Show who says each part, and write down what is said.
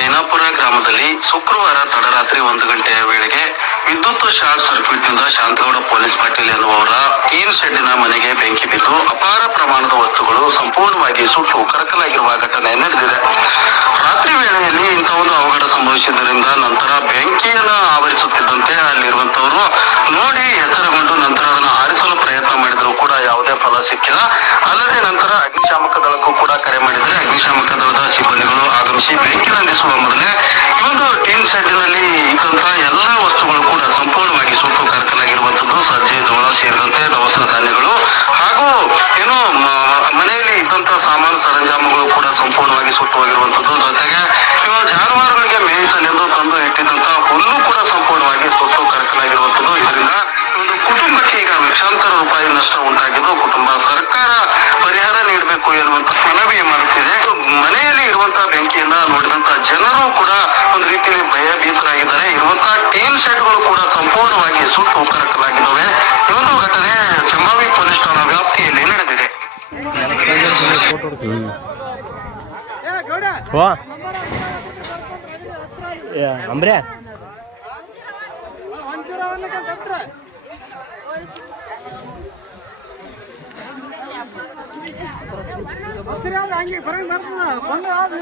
Speaker 1: ಜೈನಾಪುರ ಗ್ರಾಮದಲ್ಲಿ ಶುಕ್ರವಾರ ತಡರಾತ್ರಿ ಒಂದು ಗಂಟೆಯ ವೇಳೆಗೆ ವಿದ್ಯುತ್ ಶಾರ್ಟ್ ಸರ್ಕ್ಯೂಟ್ನಿಂದ ಶಾಂತಗೌಡ ಪೊಲೀಸ್ ಪಾಟೀಲ್ ಎನ್ನುವವರ ಟೀನ್ ಶೆಡ್ಡಿನ ಮನೆಗೆ ಬೆಂಕಿ ಬಿದ್ದು ಅಪಾರ ಪ್ರಮಾಣದ ವಸ್ತುಗಳು ಸಂಪೂರ್ಣವಾಗಿ ಸುಟ್ಟು ಕರಕಲಾಗಿರುವ ಘಟನೆ ನಡೆದಿದೆ. ರಾತ್ರಿ ವೇಳೆಯಲ್ಲಿ ಇಂಥ ಒಂದು ಅವಘಡ ಸಂಭವಿಸಿದ್ದರಿಂದ ನಂತರ ಬೆಂಕಿಯನ್ನ ಆವರಿಸುತ್ತಿದ್ದಂತೆ ಅಲ್ಲಿರುವಂತವರು ನೋಡಿ ಎಚ್ಚರಗೊಂಡು ನಂತರ ಅದನ್ನು ಆರಿಸಲು ಪ್ರಯತ್ನ ಮಾಡಿದರೂ ಕೂಡ ಯಾವುದೇ ಫಲ ಸಿಕ್ಕಿಲ್ಲ. ಅಲ್ಲದೆ ನಂತರ ಅಗ್ನಿಶಾಮಕ ದಳಕ್ಕೂ ಕೂಡ ಕರೆ ಅಗ್ನಿಶಾಮಕ ದಳದ ಸಿಬ್ಬಂದಿಗಳು ಆಗಮಿಸಿ ಬೆಂಕಿ ನಂದಿಸುವ ಮೊದಲೇ ಈ ಒಂದು ಟೀನ್ ಇದ್ದಂತಹ ಎಲ್ಲಾ ವಸ್ತುಗಳು ಕೂಡ ಸಂಪೂರ್ಣವಾಗಿ ಸುಟ್ಟು ಕರಕಲಾಗಿರುವಂತದ್ದು ಸಜ್ಜೆ, ಜೋಳ ಸೇರಿದಂತೆ ದವಸ ಧಾನ್ಯಗಳು ಹಾಗೂ ಏನು ಮನೆಯಲ್ಲಿ ಇದ್ದಂತ ಸಾಮಾನು ಸರಂಜಾಮುಗಳು ಕೂಡ ಸಂಪೂರ್ಣವಾಗಿ ಸುಟ್ಟು ಹೋಗಿರುವಂತದ್ದು ಜೊತೆಗೆ ಇವ ಜಾನುವಾರುಗಳಿಗೆ ಮೇಯಿಸಲೆಂದು ತಂದು ಇಟ್ಟಿದ್ದಂತಹ ಹುಲ್ಲು ಕೂಡ ಸಂಪೂರ್ಣವಾಗಿ ಸುಟ್ಟು ಕರಕಲಾಗಿರುವಂತದ್ದು ಇದರಿಂದ ಒಂದು ಕುಟುಂಬಕ್ಕೆ ಈಗ ಲಕ್ಷಾಂತರ ರೂಪಾಯಿ ನಷ್ಟ ಉಂಟಾಗಿದ್ದು ಕುಟುಂಬ ಸರ್ಕಾರ ಪರಿಹಾರ ನೀಡಬೇಕು ಎನ್ನುವಂತ ಮನವಿ ಮಾಡುತ್ತಿದೆ. ಮನೆಯಲ್ಲಿ ಇರುವಂತಹ ಬೆಂಕಿಯನ್ನ ನೋಡಿದಂತ ಜನರು ಕೂಡ ಒಂದು ರೀತಿಯಲ್ಲಿ ಭಯಭೀತರಾಗಿದ್ದಾರೆ. ಇರುವಂತಹ ಟೀನ್ ಶೆಡ್ಗಳು ಕೂಡ ಸಂಪೂರ್ಣವಾಗಿ ಸುಟ್ಟು ಕರಕಲಾಗಿದ್ದಾವೆ ಈ ಒಂದು ಘಟನೆ ಕೆಂಬಾವಿ ಪೊಲೀಸ್ ಠಾಣಾ ವ್ಯಾಪ್ತಿಯಲ್ಲಿ ನಡೆದಿದೆ.
Speaker 2: பத்து ரூபா
Speaker 3: அங்கே பிறகு மறந்துதான் ஒன்றாவது